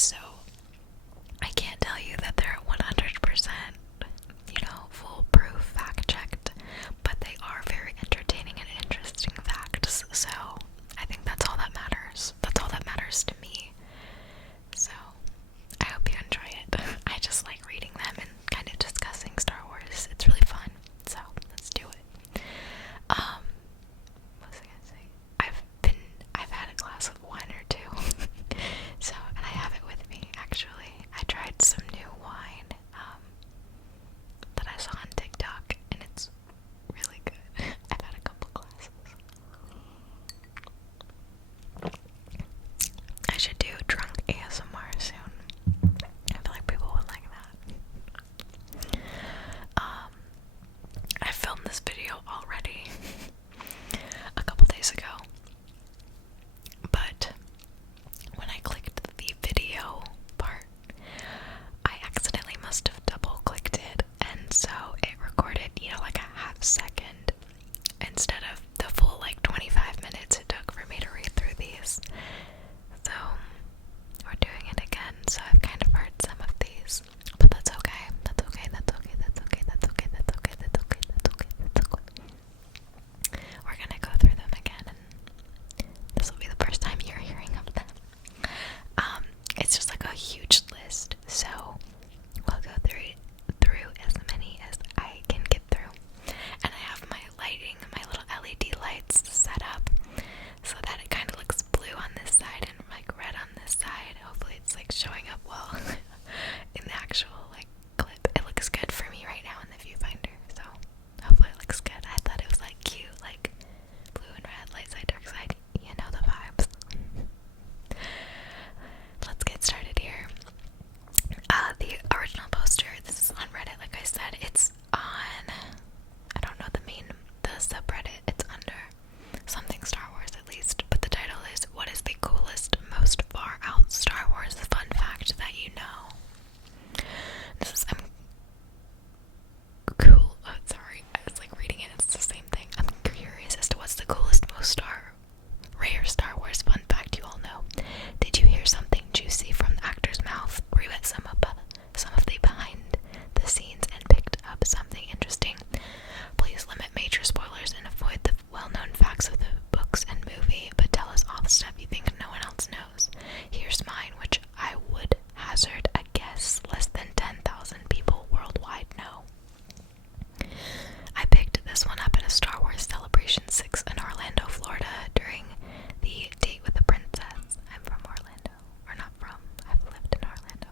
So I can't tell you that they're 100%, foolproof, fact-checked, but they are very entertaining and interesting facts, so I think that's all that matters. That's all that matters to me. So I hope you enjoy it. I just like reading them and kind of discussing Star Wars. It's really fun, so let's do it. What was I gonna say? I've had a glass of wine or two. So, and I have it with me, actually. I tried some new wine, that I saw on TikTok, and it's really good. I've had a couple glasses. I should do drunk ASMR soon. I feel like people would like that. I filmed this video already a couple days ago, but when I clicked the video part, I accidentally must have double clicked it, and so it recorded, like a half second instead of the full 25 minutes it took for me to read through these. So we're doing it again, so I've kind of heard some of these, but that's okay. That's okay. That's okay. That's okay. That's okay. That's okay. That's okay. That's okay. That's okay. We're gonna go through them again, and this will be the first time you're hearing of them. It's just like a huge list, so we'll go through as many as I can get through. And I have my lighting, my little LED lights set up so that it kind of looks blue on this side and red on this side. Hopefully it's showing up well in the actual clip. It looks good for me right now in the viewfinder, so hopefully it looks good. I thought it was cute, blue and red, light side, dark side, the vibes. Let's get started here. The original poster, this is on Reddit, like I said, it's on, I don't know the subreddit, it's under something Star Wars at least, but the title is, "What is the coolest, most far out Star Wars fun fact that you know?" This is, cool, oh, sorry, I was reading it, it's the same thing. I'm curious as to what's the coolest, most rare Star Wars fun fact you all know. Did you hear something juicy from the actor's mouth? Were you at some of the behind the scenes and picked up something interesting? Please limit major spoilers and avoid the well-known facts of the books and movie, but tell us all the stuff you think no one else knows. Here's mine, which I would hazard a guess less than 10,000 people worldwide know. I picked this one up at a Star Wars Celebration 6 in Orlando, Florida during the Date with the Princess. I'm from Orlando. Or not from, I've lived in Orlando.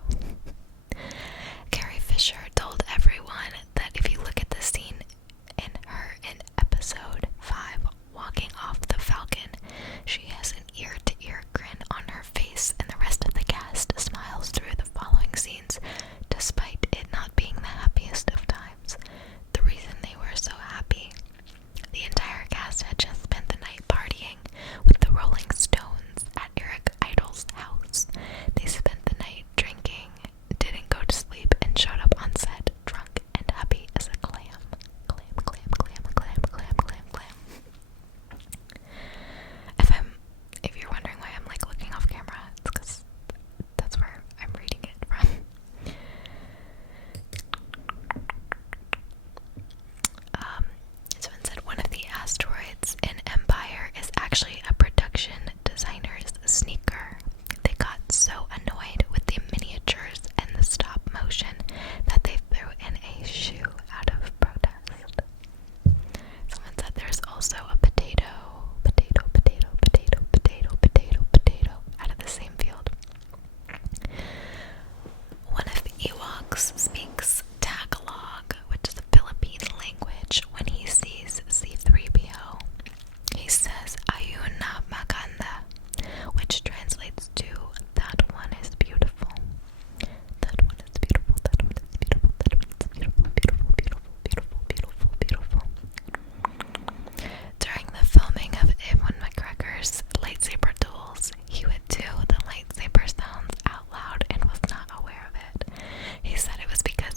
Carrie Fisher told everyone that if you look at the scene in episode 5, walking off the Falcon, she has an ear-to-ear grin on her face, and the rest of the cast smiles through the following scenes, despite it not being the happiest of times. The reason they were so happy: the entire cast had just spent the night partying with the Rolling Stones at Eric Idle's house. They spent the night drinking, didn't go to sleep, and showed up on set drunk and happy as a clam. Clam, clam, clam, clam, clam, clam, clam. If you're wondering why I'm looking off camera, it's because that's where I'm reading it from. Someone said one of the asteroids in Empire is actually a production designer's sneaker. They got so annoyed with the miniatures and the stop motion that they threw in a shoe out of protest. Someone said there's also a potato out of the same field. One of the Ewoks speaks Tagalog, which is a Philippine language. When he sees C-3PO, he says, "Ayun na maganda," which translates to, "That one is beautiful. That one is beautiful. That one is beautiful. That one is beautiful, beautiful, beautiful, beautiful, beautiful, beautiful." During the filming of Ewan McGregor's lightsaber duels, he would do the lightsaber sounds out loud and was not aware of it. He said it was because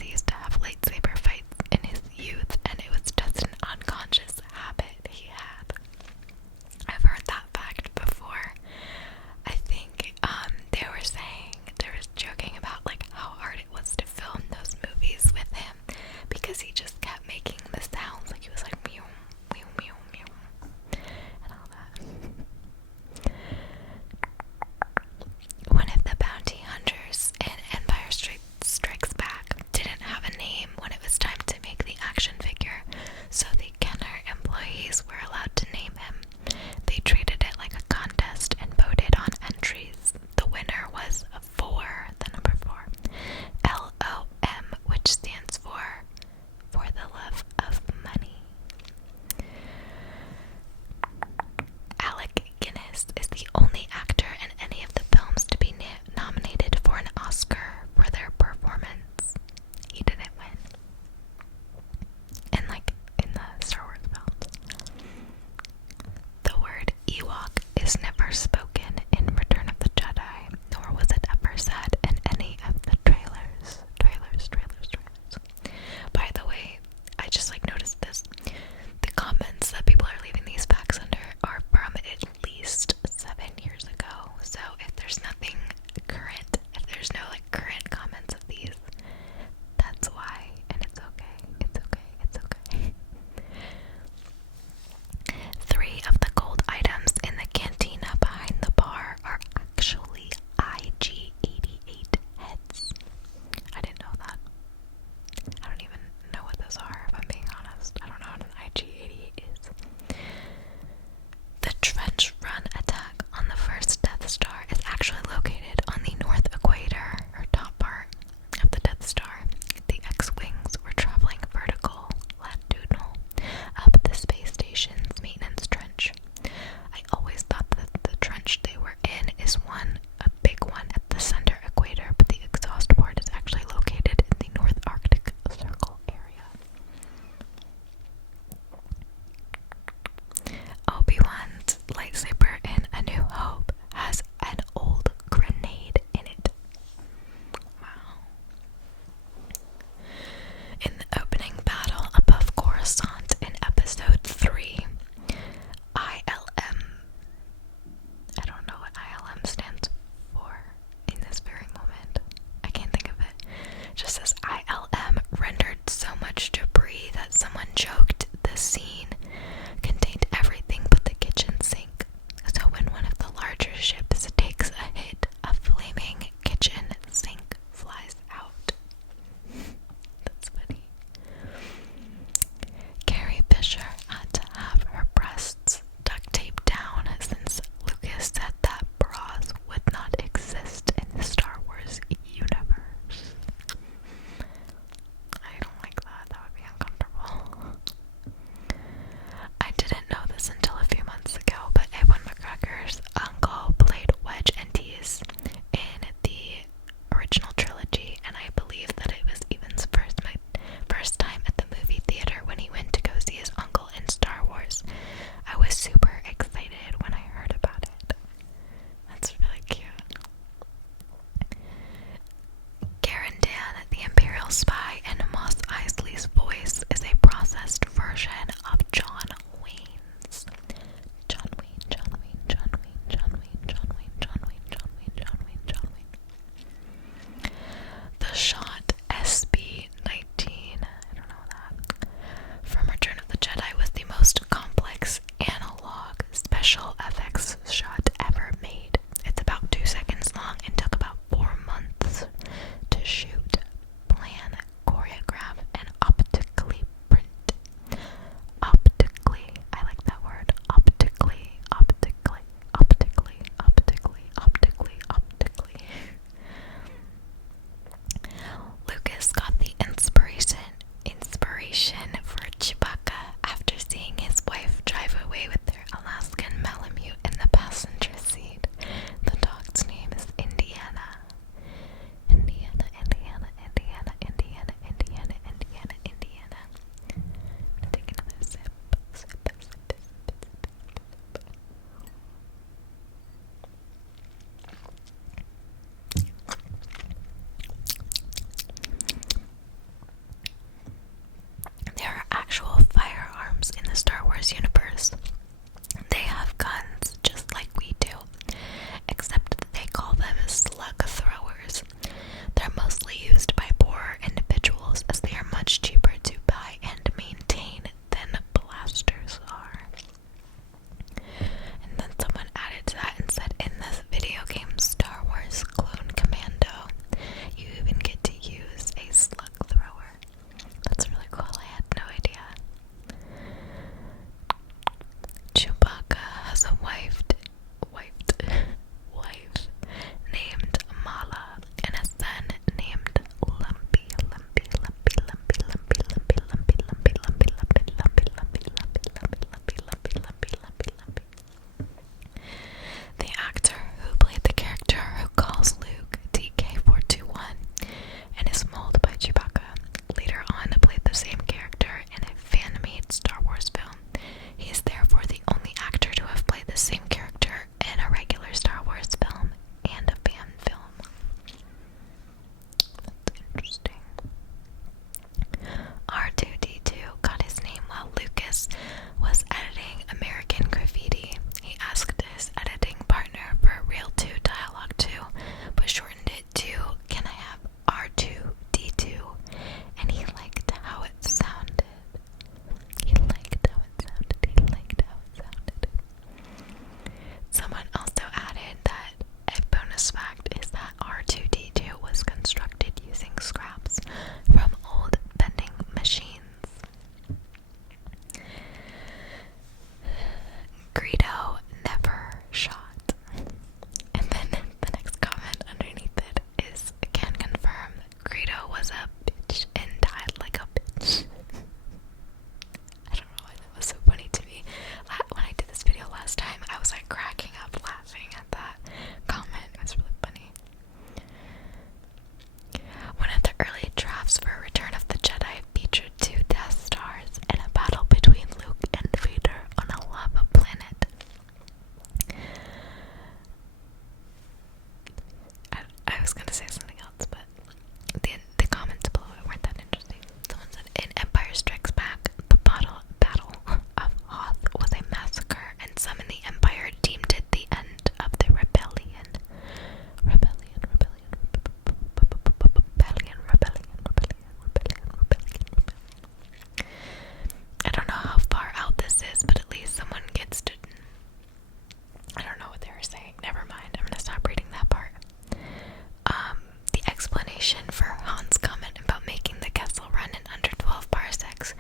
explanation for Han's comment about making the Kessel run in under 12 parsecs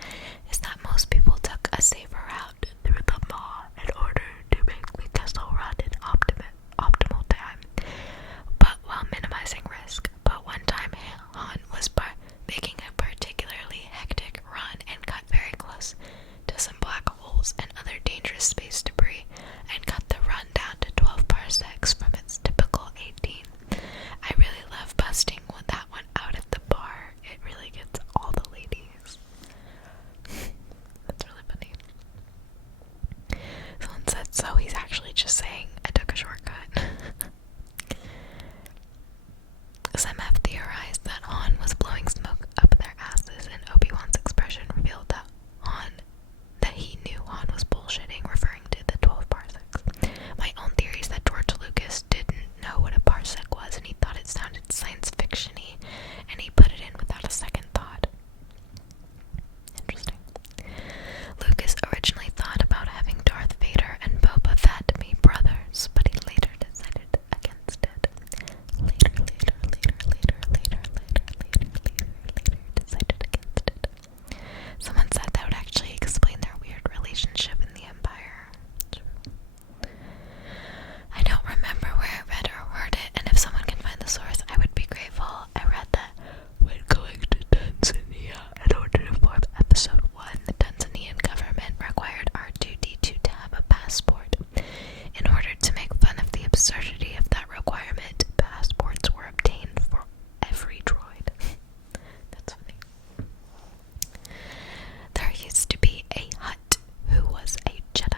is that most people took a safer route through the Maw in order to make the Kessel run in optimal time, but while minimizing risk. But one time Han was making a particularly hectic run and got very close to some black holes and other dangerous space debris and cut the run down to 12 parsecs from its typical 18. I really love busting that one out at the bar. It really gets all the ladies. That's really funny. Someone said, so he's actually just saying, I took a shortcut. Some have theorized that Han was blowing smoke up their asses, and Obi-Wan's expression revealed that he knew Han was bullshitting, referring to the 12 parsecs. My own theory is that George Lucas didn't know what a parsec was, and he thought it sounded science fiction-y, and he put it in without a second thought. Interesting. Lucas originally thought about having Darth Vader and Boba Fett be brothers, but he later decided against it. Later decided against it. Someone said that would actually explain their weird relationship in the Empire. I don't remember where I read or heard it, and if someone can find the source, I would be grateful. I read that when going to Tanzania in order to form episode 1, the Tanzanian government required R2-D2 to have a passport. In order to make fun of the absurdity of that requirement, passports were obtained for every droid. That's funny. There used to be a Hutt who was a Jedi.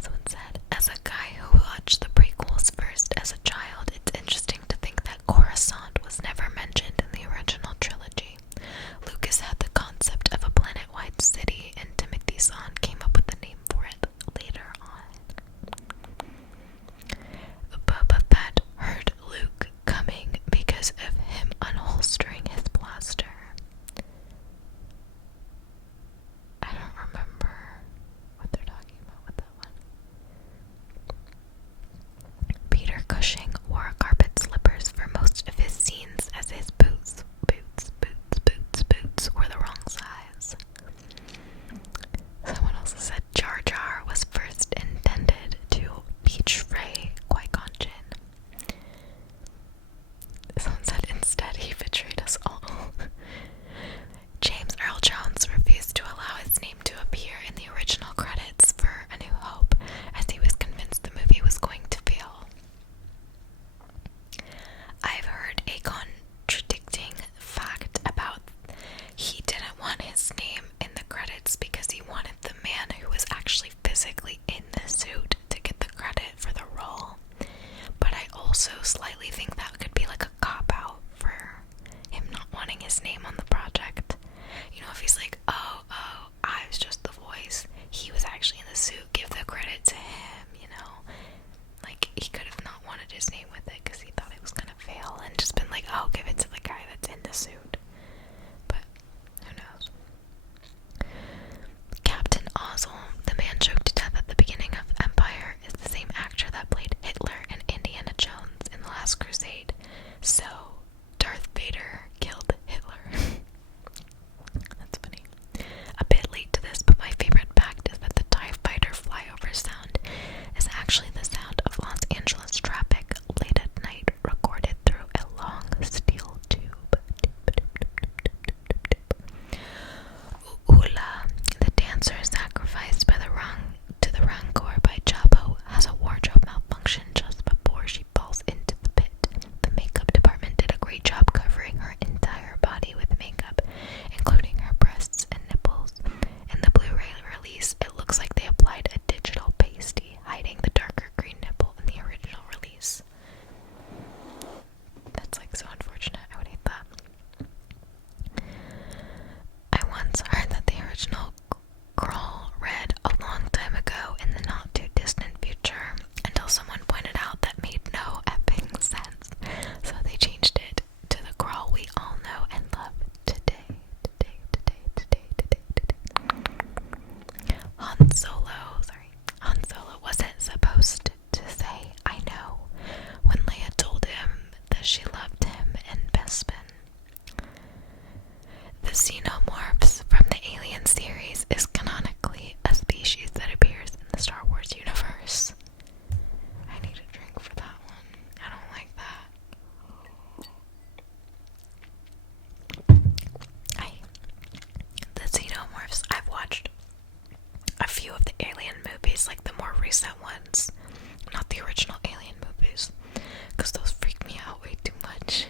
Someone said, as a guy who watched the prequels first as a child, it's interesting to think that Coruscant was never mentioned in the original trilogy. Lucas had the concept of a planet-wide city, and Timothy Zahn came up with a name for it later on. Boba Fett heard Luke coming because of him unholstering his blaster. I don't remember what they're talking about with that one. Peter Cushing wore carpet slippers for most of his scenes as his boots were the wrong size. Someone also said Jar Jar was first intended to betray Qui-Gon Jinn. Someone said instead he betrayed us all. James Earl Jones refused to allow his name to appear in the original credits for A New Hope, as he was convinced the movie was going to fail. I've heard a contradicting fact about he didn't want his name in the credits because he wanted the man who was actually physically in the suit to get the credit for the role. But I also slightly think that could be like a cop-out for him not wanting his name on the project. You know, if he's like, oh, I was just the voice, he was actually in the suit, give the credit to him, you know? Like, he could have not wanted his name with it because he thought it was gonna fail and just been like, oh, give it to the guy that's in the suit. But, who knows? Captain Ozzel, the man choked to death at the beginning of Empire, is the same actor that played Hitler in Indiana Jones in The Last Crusade. So, Darth Vader killed Hitler. That's funny. A bit late to this, but my favorite fact is that the TIE Fighter flyover sound is actually the sound of Los Angeles traffic late at night, recorded through a long steel tube. Ula, the dancer sacrificed to the Rancor by Jabba, has a wardrobe malfunction just before she falls into the pit. The makeup department did a great job covering her entire body with makeup, including her breasts and nipples. In the Blu-ray release, it looks like they applied a digital pasty, hiding the darker green nipple in the original release. That's like so unfortunate. I would hate that. I once heard that the original Crawl read a long time ago in the not too distant future, until someone pointed out that made no effing sense. So they changed it to the Crawl we all know and love today. Han Solo movies, like the more recent ones, not the original Alien movies, because those freak me out way too much.